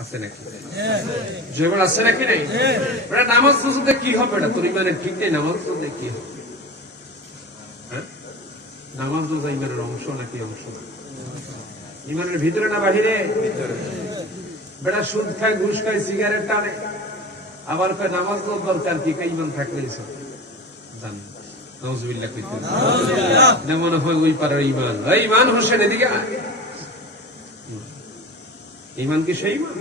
আছে নাকি? জয়গণ আছে নাকি নাই? নামাজ রোজাতে কি হবে? এটা তোর ইমানের ঠিক নেই। নামাজ রোজা কি হবে? নামাজ রোজা ইমানের অংশ নাকি অংশ না? ইমানের ভিতরে না বাহিরে? বেটা সুদ খায়, ঘুষ খায়, সিগারেট টানে, আবার কয় নামাজ রোজা দরকার কি? ইমান থাকলে জান নাউজুবিল্লাহ কইতে না মনে হয় ওই পারের ইমান। ইমান হোসেন এদিকে ইমান কি সেই ইমান?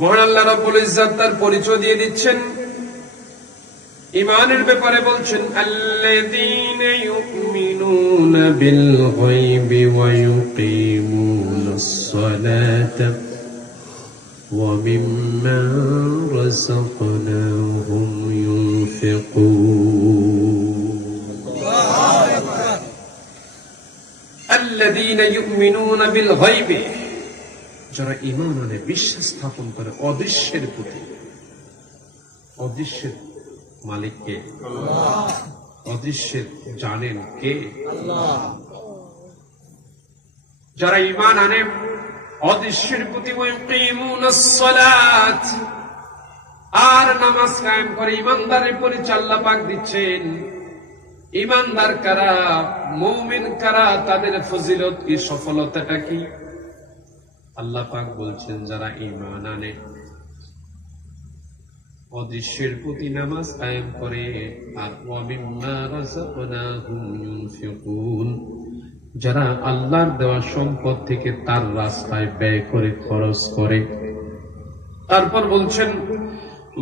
মহান আল্লাহ রাব্বুল ইজ্জত তার পরিচয় দিয়ে দিচ্ছেন ইমানের ব্যাপারে, বলছেন আল্লাযীনা ইউমিনুনা বিল গায়বি ওয়া ইউকিমুনাস সালাতা ওয়া মিম্মা রাযাকনাহুম ইউনফিকুন। আল্লাযীনা ইউমিনুনা বিল গায়বি, যারা ঈমান আনে, বিশ্বাস স্থাপন করে অদৃশ্যের প্রতি। অদৃশ্যের মালিক কে? আল্লাহ। অদৃশ্যের জানেন কে? আল্লাহ। যারা ঈমান আনে অদৃশ্যের প্রতি, ওয়াকিমুনাস সালাত, আর নামাজ কায়েম করে, ঈমানদারের পরিচয় আল্লাহ পাক দিচ্ছেন। ঈমানদার কারা, মুমিন কারা, তাদের ফজিলত কি, সফলতাটা কি? আল্লাহ পাক বলছেন যারা ঈমান আনে, অদৃশ্যের প্রতি নামাজ কায়েম করে, আর ওয়া মিম্মা রাযাকনাহুম ইউনফিকুন, যারা আল্লাহর দেওয়া সম্পদ থেকে তার রাস্তায় ব্যয় করে, খরচ করে। তারপর বলছেন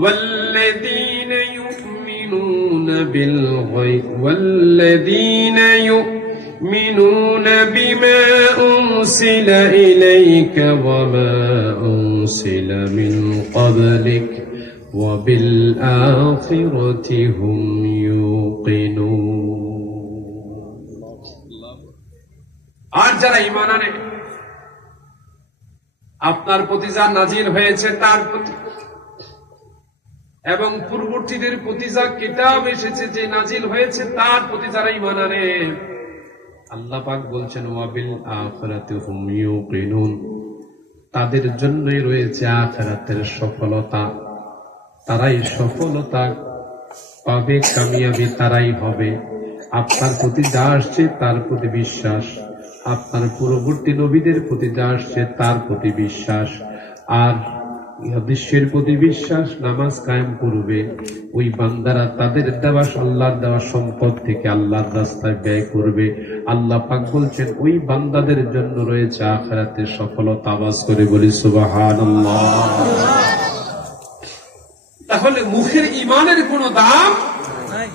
ওয়াল্লাযীনা ইউমিনুনা বিল গায়ব ওয়াল্লাযীনা ইউমিনুনা বিমা উনসিলা ইলাইকা ওয়া মা উনসিলা মিন ক্বাবলিক ওয়া বিল আখিরাতি হুম ইউকিনুন। আর যারা ঈমান আনে, আপনার প্রতি যা নাজিল হয়েছে তার প্রতি, এবং পূর্ববর্তীদের প্রতি যা কিতাব এসেছে, যে নাজিল হয়েছে তার প্রতি যারা ঈমান আনে, আল্লাহ পাক বলছেন ওয়া বিল আখিরাতি হুম ইউকিনুন, তাদের জন্যই রয়েছে আখিরাতের সফলতা। তারাই সফলতা পাবে, কামিয়াবি তারাই হবে। আপনার প্রতি যা আসছে তার প্রতি বিশ্বাস, আপনার পূর্ববর্তী নবীদের প্রতি যা আসছে তার প্রতি বিশ্বাস, আর বিশ্বের প্রতি বিশ্বাস, নামাজ কায়েম করবে, ওই বান্দারা তাদের দেওয়া আল্লাহর দেওয়া সম্পদ থেকে আল্লাহর রাস্তায় ব্যয় করবে। আল্লাহ পাক বলছেন ওই বান্দাদের জন্য রয়েছে আখিরাতের সফলতা। আওয়াজ করে বলি সুবহানাল্লাহ। তাহলে মুখের ঈমানের কোনো দাম নাই,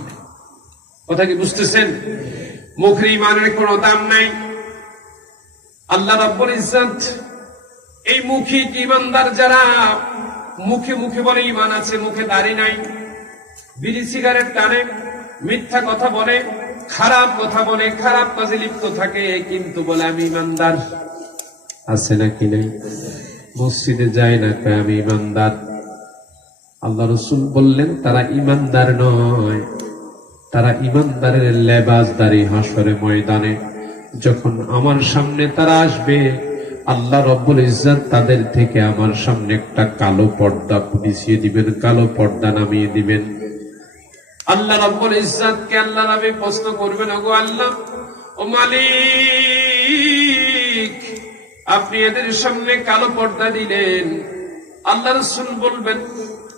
কথা কি বুঝতেছেন? মুখের ঈমানের কোনো দাম নাই। আল্লাহ রাব্বুল ইজ্জত এই মুখিক ঈমানদার যারা মুখে মুখে বলে ঈমান আছে, মুখে দাড়ি নাই, বিড়ি সিগারেট টানে, মিথ্যা কথা বলে, খারাপ কথা বলে, খারাপ কাজে লিপ্ত থাকে, কিন্তু বলে আমি ঈমানদার, আছে নাকি নাই? মসজিদে যায় না, কয় আমি ঈমানদার। আল্লাহ রাসূল বললেন তারা ঈমানদার নয়, তারা ঈমানদারের লেবাসদারি। হাসরে ময়দানে যখন আমার সামনে তারা আসবে, আল্লাহ রাব্বুল ইজ্জত তাদের থেকে আমার সামনে একটা কালো পর্দা বিছিয়ে দিবেন, কালো পর্দা নামিয়ে দিবেন। আল্লাহ রাব্বুল ইজ্জতকে আল্লাহ নবী প্রশ্ন করবেন, ওগো আল্লাহ, ও মালিক, আপনি এদের সামনে কালো পর্দা দিলেন। আল্লাহ রাসূল বলবেন,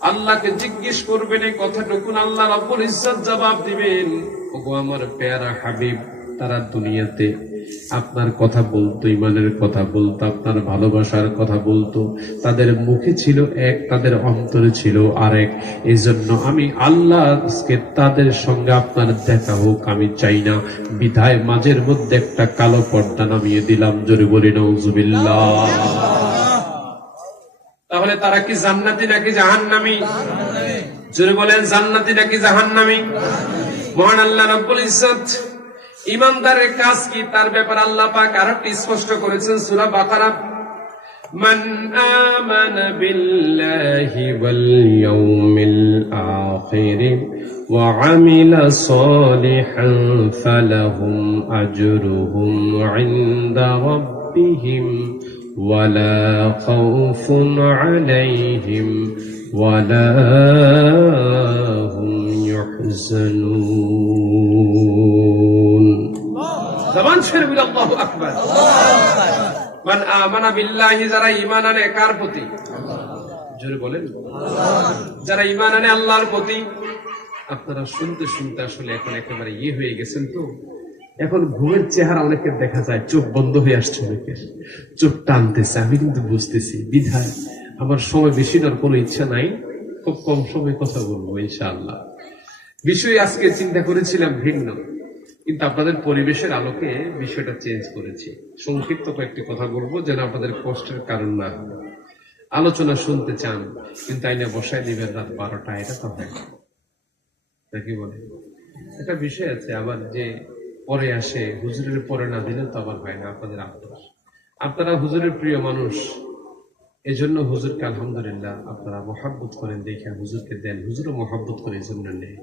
আল্লাহকে জিজ্ঞেস করবেন এই কথাটুকুন, আল্লাহ রাব্বুল ইজ্জত জবাব দিবেন, ওগো আমার প্যারা হাবিব, তারা দুনিয়াতে আপনার কথা বলতো, ঈমানের কথা বলতো, আপনার ভালোবাসার কথা বলতো, তাদের মুখে ছিল এক, তাদের অন্তরে ছিল আরেক। এই জন্য আমি আল্লাহ আজকে তাদের সঙ্গে আপনার দেখা হোক আমি চাই না, বিধায় মাঝের মধ্যে একটা কালো পর্দা নামিয়ে দিলাম। জোরে বলি নাউজুবিল্লাহ। তাহলে তারা কি জান্নাতি নাকি জাহান্নামী? জোরে বলেন, জান্নাতি নাকি জাহান্নামী? মহান আল্লাহ রাব্বুল ইজ্জত ঈমানদারের কাজ কি তার ব্যাপারে আল্লাহ পাক আরেকটি স্পষ্ট করেছেন সূরা বাকারা, মান আমানা বিল্লাহি ওয়াল ইয়াউমিল আখির ওয়া আমিলা সালিহান ফালাহুম আজরুহুম ইনদা রাব্বিহিম ولا خوف عليهم ولا هم يحزنون زبان شرب الله أكبر من آمن بالله যারা ঈমান আনে কার প্রতি জোরে বলেন যারা ঈমান আনে আল্লাহর প্রতি আপনারা শুনতে শুনতে আসলে এখন একেবারে হয়ে গেছেন তো এখন ঘুমের চেহারা অনেকের দেখা যায় চোখ বন্ধ হয়ে আসছে অনেকের চোখ টানতেছে আমি কিন্তু বুঝতেছি বিধায় আমার সময় বেশি নেওয়ার কোনো ইচ্ছা নাই খুব কম সময় কথা বলবো ইনশাআল্লাহ বিষয় আজকে চিন্তা করেছিলাম ভিন্ন কিন্তু আপনাদের পরিবেশের আলোকে বিষয়টা চেঞ্জ করেছি সংক্ষিপ্ত কয়েকটি কথা বলবো যেন আপনাদের কষ্টের কারণ না হয় আলোচনা শুনতে চান কিন্তু আইনে বসায় দিবেন রাত 12টা এটা তো হয় নাকি বলে একটা বিষয় আছে আবার যে পরে আসে হুজুরের পরে না দিলে তো আবার হয় না আপনাদের আপনারা হুজুরের প্রিয় মানুষ এজন্য হুজুরকে আলহামদুলিল্লাহ আপনারা মহাব্বত করেন দেখে হুজুরকে দেন হুজুরও মহাব্বত করে এই জন্য নেই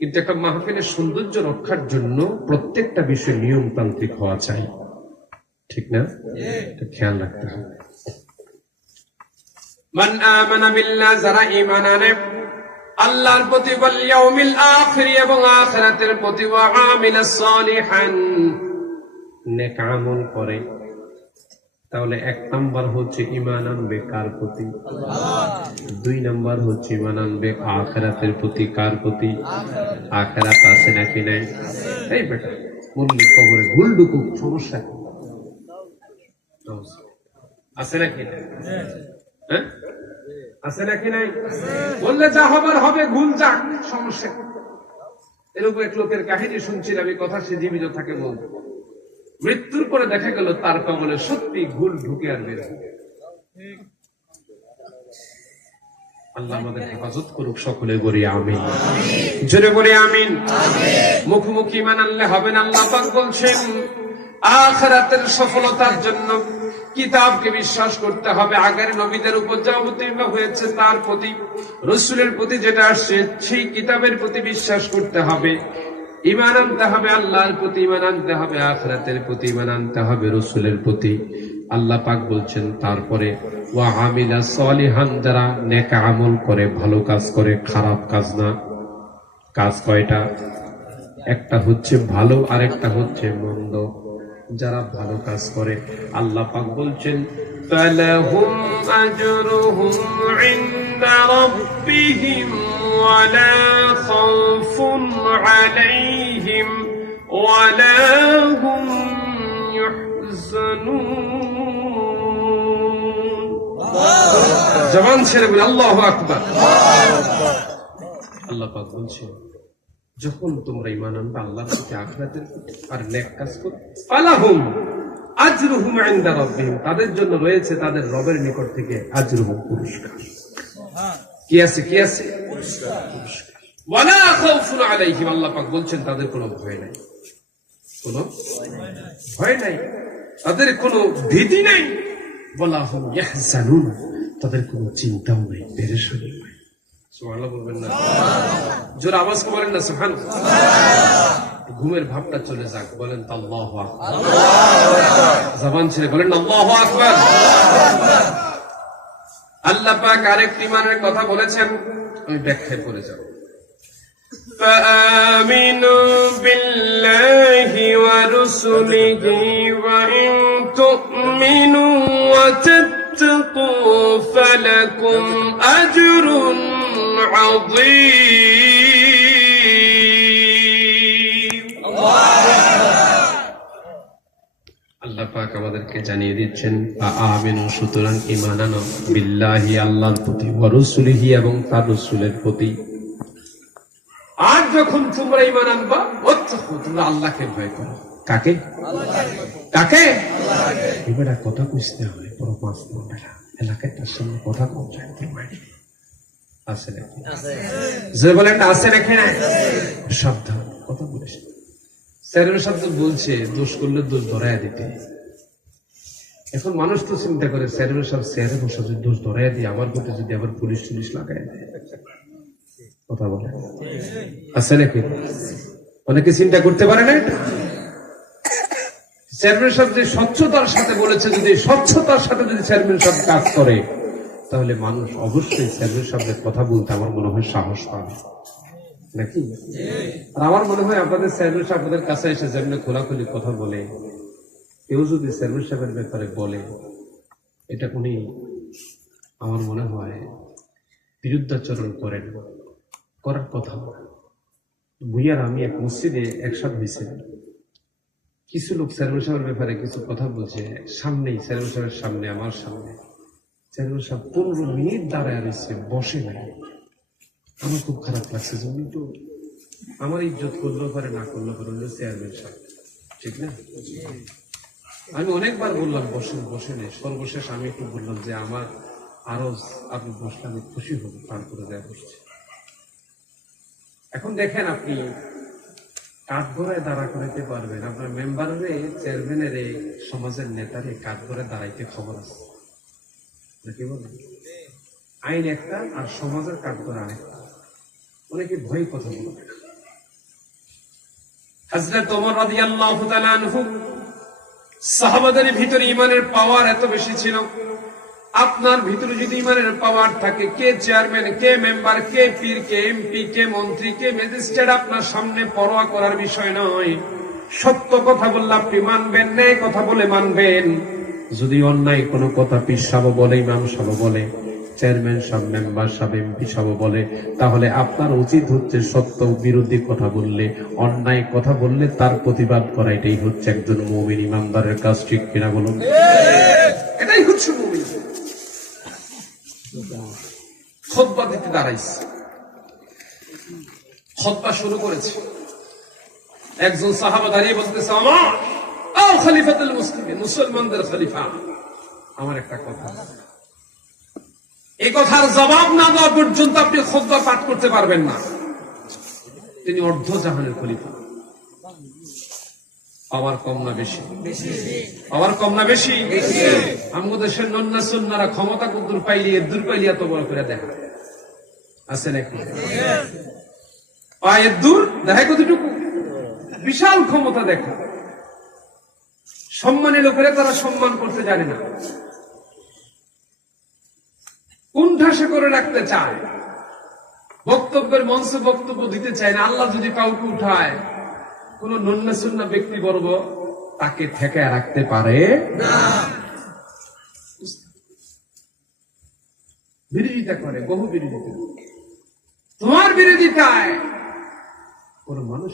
কিন্তু একটা মাহফিলের সৌন্দর্য রক্ষার জন্য প্রত্যেকটা বিষয় নিয়মতান্ত্রিক হওয়া চাই ঠিক না এটা খেয়াল রাখতে হবে মান আমানা বিল্লাহ যারা ঈমান আনে আল্লাহর প্রতি ওয়াল ইয়াউমিল আখির এবং আখিরাতের প্রতি ওয়া আমিলাস সালিহান নেক আমল করে তাহলে এক নাম্বার হচ্ছে ঈমান আনবে কার প্রতি দুই নাম্বার হচ্ছে ঈমান আনবে আখিরাতের প্রতি কার প্রতি আখিরাত আছে নাকি নাই এই বেটা বললি কবরে গুলডুকু সমস্যা আছে নাকি হ্যাঁ আছে নাকি নাই বললে যা হবার হবে ভুল যাক সমস্যা এরকম এক লোকের কাহিনী শুনছিলাম এই কথা সে জীবিত থাকে বল মৃত্যুর পরে দেখা গেল তার কবলে সত্যি ভুল ঢুকে আর বের আল্লাহ আমাদের হেফাজত করুক সকলে বলি আমিন জোরে বলি আমিন মুখোমুখি ঈমান আনলে হবে না আল্লাহ পাক বলছেন আখিরাতের সফলতার জন্য কিতাবকে বিশ্বাস করতে হবে আগের নবীদের উপর যা অবতীর্ণ হয়েছে তার প্রতি রাসূলের প্রতি যেটা আসছে সেই কিতাবের প্রতি বিশ্বাস করতে হবে ঈমান আনতে হবে আল্লাহর প্রতি ঈমান আনতে হবে আখিরাতের প্রতি ঈমান আনতে হবে রাসূলের প্রতি আল্লাহ পাক বলছেন তারপরে ওয়া আমিলা সালিহান যারা নেক আমল করে ভালো কাজ করে খারাপ কাজ না কাজ কয়টা একটা হচ্ছে ভালো আর একটা হচ্ছে মন্দ যারা ভালো কাজ করে আল্লাহ পাক বলছেন ফালাহুম আজরুহুম ইনদা রাব্বিহিম ওয়ালা খাউফুন আলাইহিম ওয়ালা হুম ইহজানুন জবান ছেড়ে বলি আল্লাহু আকবার আল্লাহ পাক বলছেন যখন তোমরা ঈমান আনবে আল্লাহর প্রতি আখিরাতের প্রতি আর নেক কাজ করবে ফালাহুম আজরুহুম ইনদা রাব্বিহিম তাদের জন্য রয়েছে তাদের রবের নিকট থেকে আজরুহুম পুরস্কার কি আছে পুরস্কার ওয়ালা খাউফুন আলাইহিম আল্লাহ পাক বলছেন তাদের কোনো ভয় নাই তাদের কোনো ভীতি নাই ওয়ালা হুম ইয়াহজানুন তাদের কোনো চিন্তাও নাই পেরেশানি নাই সুবহানাল্লাহ বলবেন না জোরে আওয়াজ করেন না সুবহানাল্লাহ ঘুমের ভাবটা চলে যাক বলেন তো আল্লাহু আকবার জবান ছেড়ে বলেন আল্লাহু আকবার আল্লাহ পাক আরেকটি ঈমানের কথা বলেছেন আমি ব্যাখ্যায় পড়ে যাব فآمنوا بالله ورسله وإن تؤمنوا وتتقوا فلكم أجر عظيم আল্লাহ পাক আমাদেরকে জানিয়ে দিচ্ছেন আমিনু সুতরাং ঈমান আনো বিল্লাহি আল্লাহর প্রতি ওয়া রাসূলিহি এবং তার রাসূলের প্রতি আর যখন তোমরা ঈমান আনবা তোমরা আল্লাহকে ভয় করো কাকে এবারে কথা বুঝতে হয় বড় পাঁচ মিনিট এলাকায় তার সামনে কথা কম যায় আছে নাকি যে বলেন না আছে নাকি না সাবধান কথা বলিস স্যারের শব্দ বলছে দোষ করলে দোষ ধরাইয়া দিতে এখন মানুষ তো চিন্তা করে স্যারের সব স্যারে বসে যদি দোষ ধরাইয়া দিয়ে আমার প্রতি যদি আবার পুলিশ লাগাই দেয় কথা বলে আছে নাকি অনেকে চিন্তা করতে পারে না চেয়ারম্যান সাহেব যে স্বচ্ছতার সাথে বলেছে, যদি স্বচ্ছতার সাথে যদি চেয়ারম্যান সাহেব কাজ করে, তাহলে মানুষ অবশ্যই চেয়ারম্যান সাহেবের কথা বলতে আমার মনে হয় সাহস পাবে নাকি। আর আমার মনে হয় আপনাদের চেয়ারম্যান সাহেব আপনাদের কাছে এসে যেমন খোলাখুলি কথা বলে, কেউ যদি চেয়ারম্যান সাহেবের ব্যাপারে বলে, এটা উনি আমার মনে হয় বিরুদ্ধাচরণ করেন, করার কথা। ভুইয়ার আমি এক মসজিদে একসাথে হয়েছিলাম, কিছু লোক চেয়ারম্যান সাহেবের ব্যাপারে কিছু কথা বলছে, সামনেই চেয়ারম্যান সাহেবের সামনে, আমার সামনে। চেয়ারম্যান সাহেব 15 মিনিট দাঁড়ায় রয়েছে, বসে নাই। আমার খুব খারাপ লাগছে যে উনি তো আমার ইজ্জত করলেও পারে, না করলেও পারে, উনি চেয়ারম্যান সাহেব, ঠিক না? আমি অনেকবার বললাম বসেন বসেন, সর্বশেষ আমি একটু বললাম যে আমার আরো আপনি বসলে আমি খুশি হব, তারপরে দেয়া বসছে। এখন দেখেন, আপনি কাঠগড়ায় দাঁড়া করাইতে পারবেন, আপনার মেম্বারে, চেয়ারম্যানের, সমাজের নেতারে কাঠগড়ায় দাঁড়াইতে খবর আছে নাকি বলেন? আইন একটা আর সমাজের কাঠগড়া আরেকটা। অনেকে ভয় কথা বলবে। হযরত ওমর রাদিয়াল্লাহু তাআলা আনহু, সাহাবাদের ভিতরে ইমানের পাওয়ার এত বেশি ছিল। আপনার ভিতরে যদি ইমানের পাওয়ার থাকে, কে চেয়ারম্যান, কে মেম্বার, কে পীর, কে এমপি, কে মন্ত্রী, কে ম্যাজিস্ট্রেট, আপনার সামনে পরোয়া করার বিষয় নয়। সত্য কথা বললে আপনি মানবেন, ন্যায় কথা বলে মানবেন। যদি অন্যায় কোনো কথা পীর সাহেব বলে, ইমাম সাহেব বলে, চেয়ারম্যান সাহেব, মেম্বার সাহেব, এমপি সাহেব বলে, তাহলে আপনার উচিত হচ্ছে সত্য বিরোধী কথা বললে, অন্যায় কথা বললে তার প্রতিবাদ করা। এটাই হচ্ছে একজন মুমিন ইমানদারের কাজ, ঠিক কিনা বলুন? এটাই হচ্ছে মুমিন। খুতবা দিতে দাঁড়াইছে, খুতবা শুরু করেছে। একজন সাহাবা দাঁড়িয়ে বলতেছে, আমার খলিফাতুল মুসলিমিন, মুসলমানদের খলিফা, আমার একটা কথা, এই কথার জবাব না দেওয়া পর্যন্ত আপনি খুতবা পাঠ করতে পারবেন না। তিনি অর্ধ জাহানের খলিফা। পাওয়ার কম না বেশি? পাওয়ার কম না বেশি? আমাদের দেশের নন্না সন্নারা ক্ষমতা কদ্দুর পাইলি, এদ্দুর পাইলি এত বড় করে দেখা আছে নাকি? পায়ের দূর দেখা কতটুকু, বিশাল ক্ষমতা দেখা। সম্মানী লোকেরা তারা সম্মান করতে জানে না, কুণ্ঠাসা করে রাখতে চায়, বক্তব্যের মঞ্চে বক্তব্য দিতে চায় না। আল্লাহ যদি কাউকে উঠায়, কোন নন্না সুন্না ব্যক্তিবর্গ তাকে ঠেকায় রাখতে পারে না। বিরোধিতা করে, বহু বিরোধিতা। তোমার বিরোধিতায় কোন মানুষ